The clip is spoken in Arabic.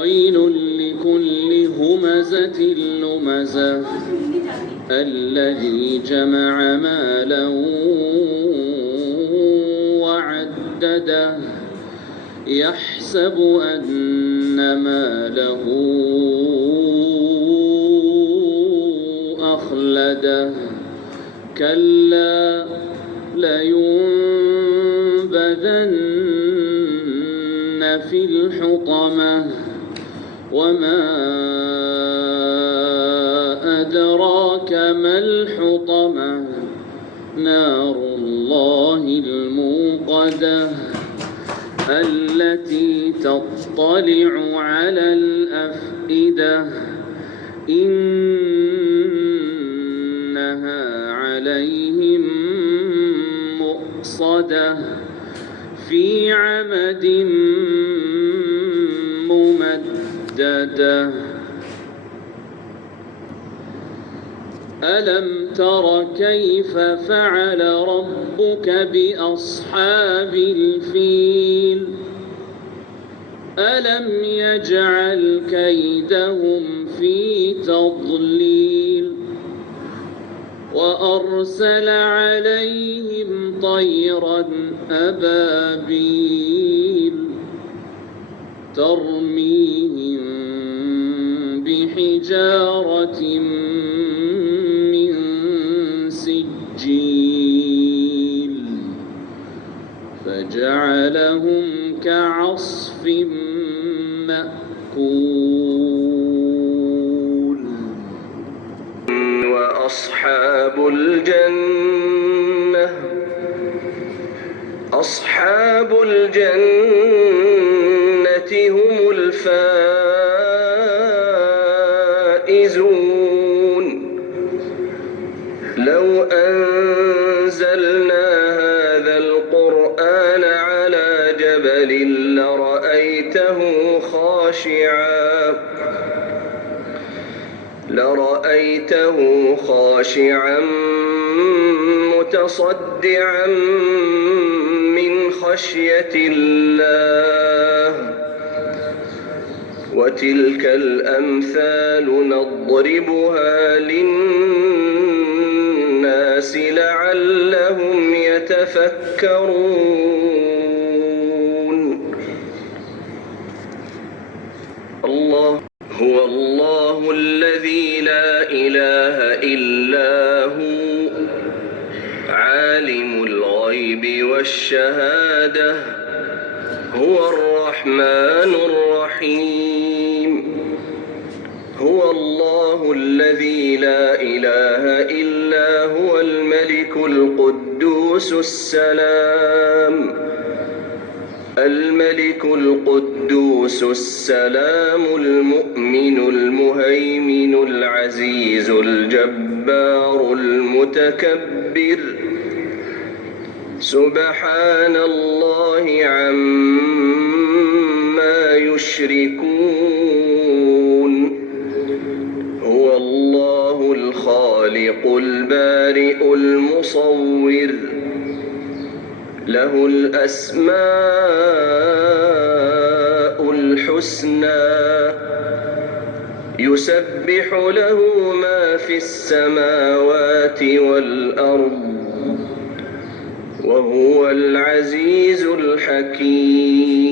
ويل لكل همزة لمزة الذي جمع مالا وعدده يحسب أن ماله أخلده كلا لينبذن في الحطمة وما أدراك ما الحطمة نار الله الموقدة التي تطلع على الأفئدة إنها عليهم مؤصدة في عمد ممددة ألم تر كيف فعل ربك بأصحاب الفيل ألم يجعل كيدهم في تضليل وأرسل عليهم طيرا أبابيل ترميهم بحجارة من سجيل فجعلهم كعصف مأكول وأصحاب الجنة هم الفائزون لو أنزلنا هذا القرآن على جبل لرأيته خاشعا متصدعا من خشية الله وتلك الأمثال نضربها للناس لعلهم يتفكرون هو الله الذي لا إله إلا هو عالم الغيب والشهادة هو الرحمن الرحيم هو الله الذي لا إله إلا هو الملك القدوس السلام المؤمن المهيمن العزيز الجبار المتكبر سبحان الله عما يشركون هو الله الخالق البارئ المصور له الأسماء الحسنى يسبح له ما في السماوات والأرض وهو العزيز الحكيم